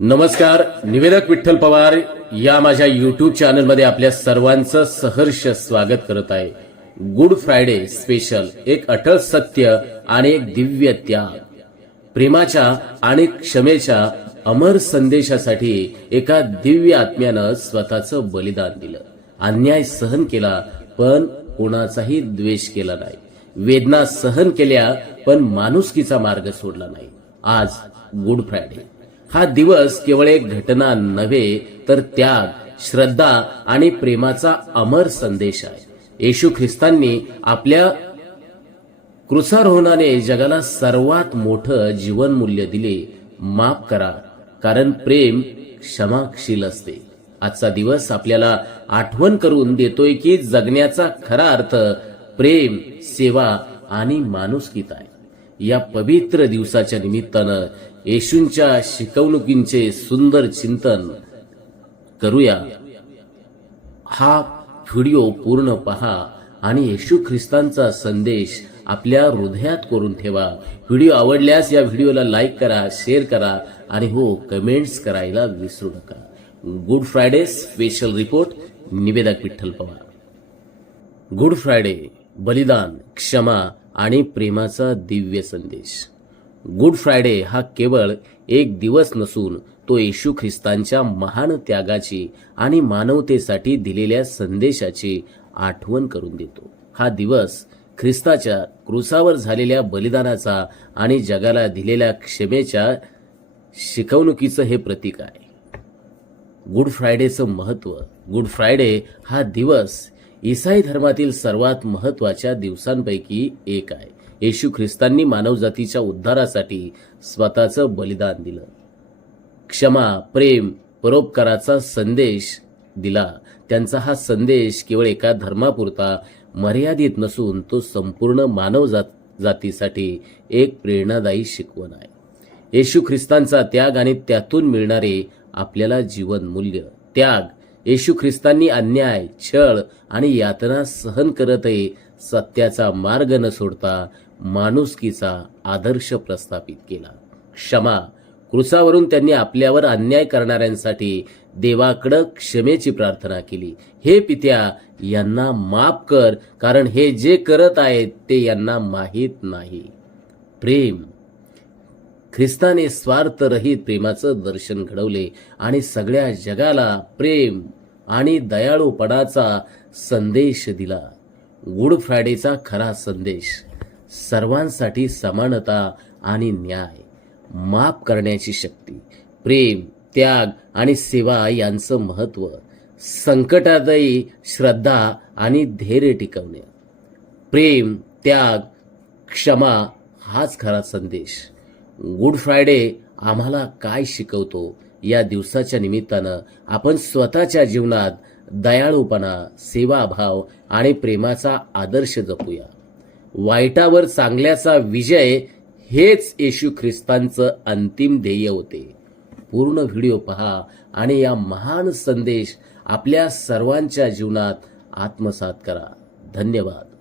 नमस्कार निवेदक विठ्ठल पवार या माझ्या युट्यूब चॅनलमध्ये आपल्या सर्वांचं सहर्ष स्वागत करत आहे. गुड फ्रायडे स्पेशल एक अटळ सत्य आणि एक दिव्य त्याग. प्रेमाच्या आणि क्षमेच्या अमर संदेशासाठी एका दिव्य आत्म्यानं स्वतःचं बलिदान दिलं. अन्याय सहन केला पण कोणाचाही द्वेष केला नाही. वेदना सहन केल्या पण माणुसकीचा मार्ग सोडला नाही. आज गुड फ्रायडे. हा दिवस केवळ एक घटना नव्हे तर त्याग श्रद्धा आणि प्रेमाचा अमर संदेश आहे. येशू ख्रिस्तांनी आपल्या कृसारोहणाने जगाला सर्वात मोठं जीवनमूल्य दिले माफ करा कारण प्रेम क्षमाशील असते. आजचा दिवस आपल्याला आठवण करून देतोय की जगण्याचा खरा अर्थ प्रेम सेवा आणि माणुसकीत आहे. या पवित्र दिवसाच्या निमित्तानं येशूंच्या शिकवणुकींचे सुंदर चिंतन करूया. हा व्हिडिओ पूर्ण पहा आणि येशू ख्रिस्तांचा संदेश आपल्या हृदयात करून ठेवा. व्हिडिओ आवडल्यास या व्हिडिओला लाईक करा शेअर करा आणि हो कमेंट्स करायला विसरू नका. गुड फ्रायडे स्पेशल रिपोर्ट निवेदक विठ्ठल पवार. गुड फ्रायडे बलिदान क्षमा आणि प्रेमाचा दिव्य संदेश. गुड फ्रायडे हा केवळ एक दिवस नसून तो येशू ख्रिस्तांच्या महान त्यागाची आणि मानवतेसाठी दिलेल्या संदेशाची आठवण करून देतो. हा दिवस ख्रिस्ताच्या क्रुसावर झालेल्या बलिदानाचा आणि जगाला दिलेल्या क्षमेच्या शिकवणुकीचं हे प्रतीक आहे. गुड फ्रायडेचं महत्त्व गुड फ्रायडे हा दिवस ईसाई धर्मातील सर्वात महत्त्वाच्या दिवसांपैकी एक आहे. येशू ख्रिस्तांनी मानवजातीच्या उद्धारासाठी स्वतःचं बलिदान दिलं. क्षमा प्रेम परोपकाराचा संदेश दिला. त्यांचा हा संदेश केवळ एका धर्मापुरता मर्यादित नसून तो संपूर्ण मानव जात जातीसाठी एक प्रेरणादायी शिकवण आहे. येशू ख्रिस्तांचा त्याग आणि त्यातून मिळणारे आपल्याला जीवन मूल्य त्याग येशू ख्रिस्तांनी अन्याय छळ आणि यातना सहन करतही सत्याचा मार्ग न सोडता माणुसकीचा आदर्श प्रस्थापित केला. क्षमा क्रुसावरून त्यांनी आपल्यावर अन्याय करणाऱ्यांसाठी देवाकडं क्षमेची प्रार्थना केली. हे पित्या यांना माफ कर कारण हे जे करत आहेत ते यांना माहीत नाही. प्रेम. ख्रिस्ताने स्वार्थरहित प्रेमाचं दर्शन घडवले आणि सगळ्या जगाला प्रेम आणि दयाळूपणाचा संदेश दिला. गुड फ्रायडेचा खरा संदेश सर्वांसाठी समानता आणि न्याय माफ करण्याची शक्ती प्रेम त्याग आणि सेवा यांचं महत्त्व संकटातही श्रद्धा आणि धैर्य टिकवणे. प्रेम त्याग क्षमा हाच खरा संदेश. गुड फ्रायडे आम्हाला काय शिकवतो या दिवसाच्या निमित्तानं आपण स्वतःच्या जीवनात दयाळूपणा सेवाभाव आणि प्रेमाचा आदर्श जपूया. वाईटावर चांगल्याचा विजय हेच येशू ख्रिस्तांचं अंतिम ध्येय होते. पूर्ण व्हिडिओ पहा आणि या महान संदेश आपल्या सर्वांच्या जीवनात आत्मसात करा. धन्यवाद.